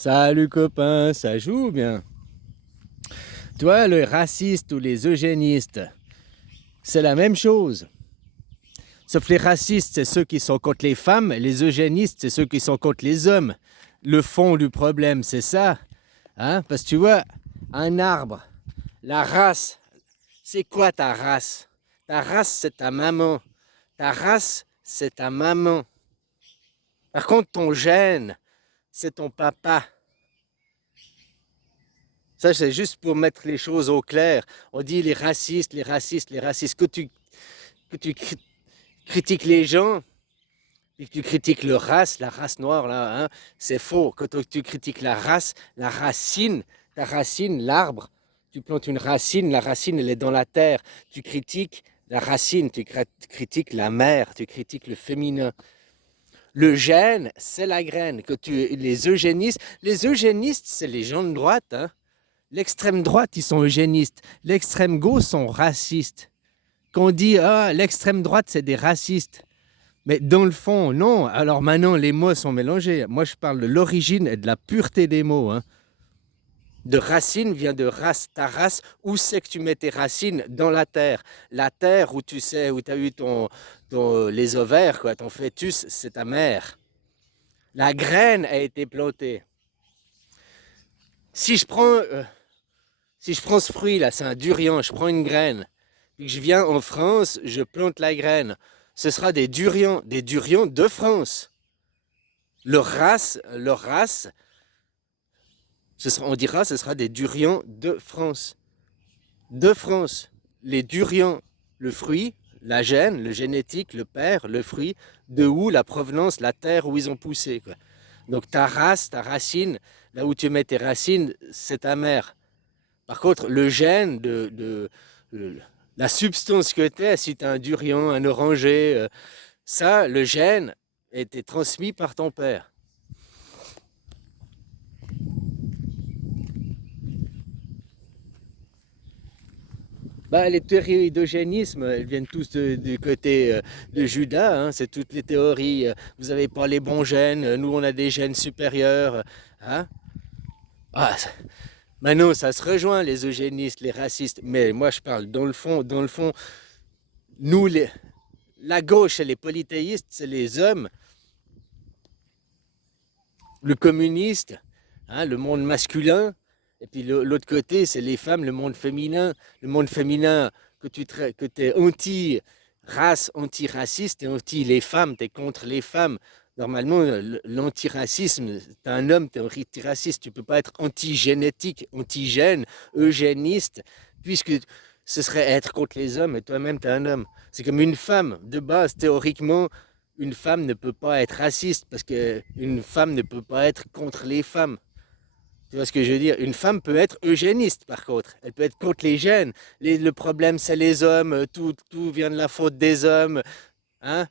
Salut copain, ça joue bien. Toi, le raciste ou les eugénistes, c'est la même chose. Sauf les racistes, c'est ceux qui sont contre les femmes, et les eugénistes, c'est ceux qui sont contre les hommes. Le fond du problème, c'est ça. Hein? Parce que tu vois, un arbre, la race, c'est quoi ta race? Ta race, c'est ta maman. Ta race, c'est ta maman. Par contre, ton gène, c'est ton papa. Ça, c'est juste pour mettre les choses au clair. On dit les racistes, les racistes, les racistes. Que tu critiques les gens, et que tu critiques leur race, la race noire, là, hein, c'est faux. Quand tu critiques la racine, ta racine, l'arbre, tu plantes une racine, la racine, elle est dans la terre. Tu critiques la racine, tu critiques la mère, tu critiques le féminin. Le gène, c'est la graine. Les eugénistes, c'est les gens de droite, hein. L'extrême droite, ils sont eugénistes. L'extrême gauche sont racistes. Qu'on dit, ah, l'extrême droite, c'est des racistes. Mais dans le fond, non. Alors maintenant, les mots sont mélangés. Moi, je parle de l'origine et de la pureté des mots, hein. De racine vient de race, ta race. Où c'est que tu mets tes racines? Dans la terre. La terre où tu sais, où tu as eu les ovaires, quoi, ton fœtus, c'est ta mère. La graine a été plantée. Si je prends, euh, si je prends ce fruit là, c'est un durian, je prends une graine, puis que je viens en France, je plante la graine. Ce sera des durians de France. Leur race, on dira, ce sera des durians de France. De France. Les durians, le fruit, la gène, le génétique, le père, le fruit, de où la provenance, la terre où ils ont poussé, quoi. Donc ta race, ta racine, là où tu mets tes racines, c'est ta mère. Par contre, le gène de la substance que tu es, si tu as un durian, un oranger, ça, le gène a été transmis par ton père. Bah, les théories d'eugénisme, elles viennent tous du côté de Judas, hein, c'est toutes les théories. Vous n'avez pas les bons gènes, nous on a des gènes supérieurs. Hein. Ah, maintenant, ça se rejoint, les eugénistes, les racistes, mais moi je parle dans le fond, nous, la gauche et les polythéistes, c'est les hommes, le communiste, hein, le monde masculin, et puis l'autre côté, c'est les femmes, le monde féminin. Le monde féminin, que tu es anti-race, anti-raciste, et anti les femmes, tu es contre les femmes. Normalement, l'antiracisme, tu es un homme, tu es antiraciste, tu ne peux pas être anti-génétique, anti-gène, eugéniste, puisque ce serait être contre les hommes, et toi-même, tu es un homme. C'est comme une femme, de base, théoriquement, une femme ne peut pas être raciste parce qu'une femme ne peut pas être contre les femmes. Tu vois ce que je veux dire? Une femme peut être eugéniste par contre. Elle peut être contre les gènes. Le problème c'est les hommes, tout vient de la faute des hommes. Hein?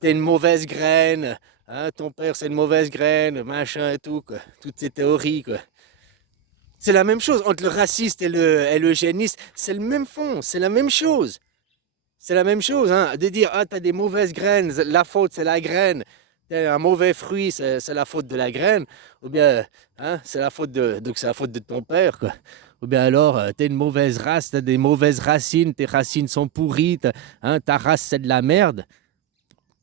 T'es une mauvaise graine. Hein? Ton père c'est une mauvaise graine, machin et tout. Quoi. Toutes ces théories. Quoi. C'est la même chose. Entre le raciste et l'eugéniste, c'est le même fond, c'est la même chose. C'est la même chose, hein, de dire, ah, t'as des mauvaises graines, la faute c'est la graine. T'as un mauvais fruit, c'est la faute de la graine. Ou bien, hein, donc c'est la faute de ton père, quoi. Ou bien alors, t'es une mauvaise race, t'as des mauvaises racines, tes racines sont pourries, hein, ta race c'est de la merde.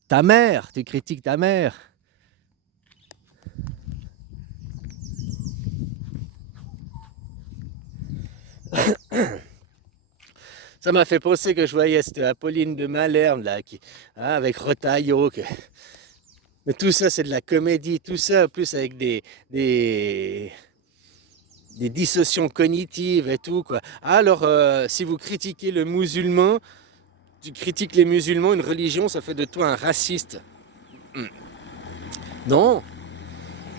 Ta mère, tu critiques ta mère. Ça m'a fait penser que je voyais cette Apolline de Malherbe, là, hein, avec Retailleau, mais tout ça, c'est de la comédie. Tout ça, en plus, avec des dissociations cognitives et tout, quoi. Alors, si vous critiquez le musulman, tu critiques les musulmans, une religion, ça fait de toi un raciste. Non,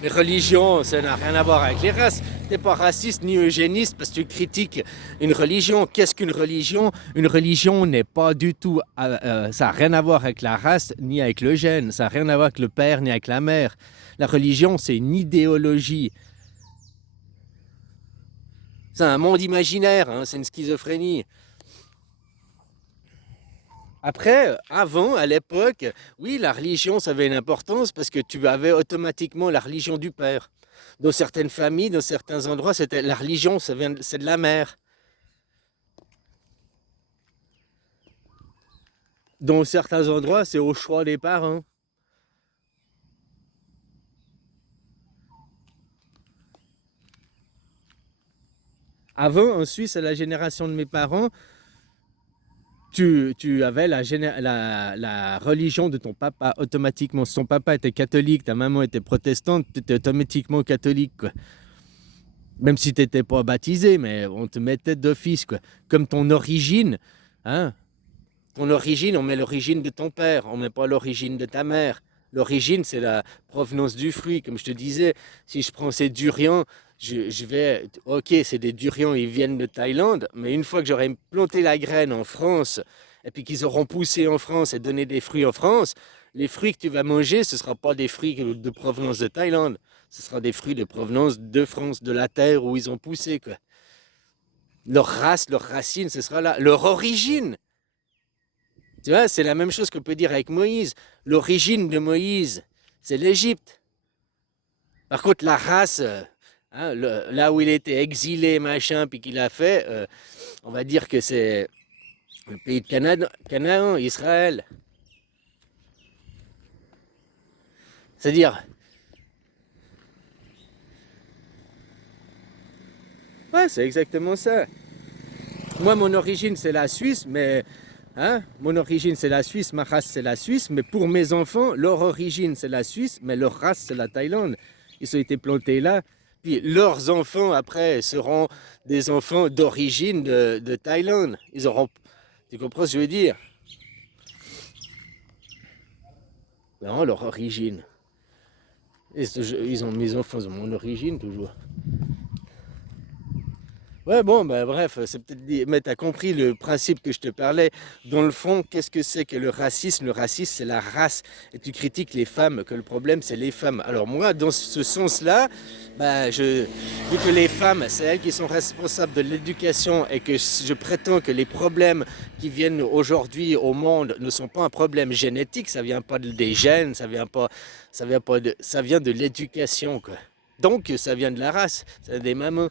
les religions, ça n'a rien à voir avec les races. T'es pas raciste ni eugéniste parce que tu critiques une religion. Qu'est-ce qu'une religion? Une religion n'est pas du tout... ça n'a rien à voir avec la race ni avec le gène. Ça n'a rien à voir avec le père ni avec la mère. La religion, c'est une idéologie. C'est un monde imaginaire, hein, c'est une schizophrénie. Après, avant, à l'époque, oui, la religion, ça avait une importance parce que tu avais automatiquement la religion du père. Dans certaines familles, dans certains endroits, c'était la religion, c'est de la mère. Dans certains endroits, c'est au choix des parents. Avant, en Suisse, à la génération de mes parents, tu avais la religion de ton papa automatiquement. Si ton papa était catholique, ta maman était protestante, tu étais automatiquement catholique, quoi. Même si tu n'étais pas baptisé, mais on te mettait d'office, quoi. Comme ton origine, hein. Ton origine, on met l'origine de ton père, on met pas l'origine de ta mère. L'origine, c'est la provenance du fruit. Comme je te disais, si je prends ces durians, je vais. Ok, c'est des durians, ils viennent de Thaïlande, mais une fois que j'aurai planté la graine en France, et puis qu'ils auront poussé en France et donné des fruits en France, les fruits que tu vas manger, ce ne sera pas des fruits de provenance de Thaïlande. Ce sera des fruits de provenance de France, de la terre où ils ont poussé, quoi. Leur race, leur racine, ce sera là. Leur origine. Tu vois, c'est la même chose qu'on peut dire avec Moïse. L'origine de Moïse, c'est l'Égypte. Par contre, la race, hein, là où il était exilé, machin, puis qu'il a fait, on va dire que c'est le pays de Canaan, Israël. C'est-à-dire, ouais, c'est exactement ça. Moi, mon origine, c'est la Suisse, mais hein, mon origine, c'est la Suisse, ma race, c'est la Suisse, mais pour mes enfants, leur origine, c'est la Suisse, mais leur race, c'est la Thaïlande. Ils ont été plantés là. Puis leurs enfants, après, seront des enfants d'origine de Thaïlande. Ils auront. Tu comprends ce que je veux dire? Non, leur origine. Ils ont mes enfants, ils ont mon origine toujours. Ouais, bon, ben bref, c'est peut-être mais t'as compris le principe que je te parlais. Dans le fond, qu'est-ce que c'est que le racisme? Le racisme, c'est la race. Et tu critiques les femmes, que le problème, c'est les femmes. Alors moi, dans ce sens-là, bah, vu que les femmes, c'est elles qui sont responsables de l'éducation et que je prétends que les problèmes qui viennent aujourd'hui au monde ne sont pas un problème génétique, ça vient pas des gènes, ça vient de l'éducation, quoi. Donc, ça vient de la race, ça vient des mamans.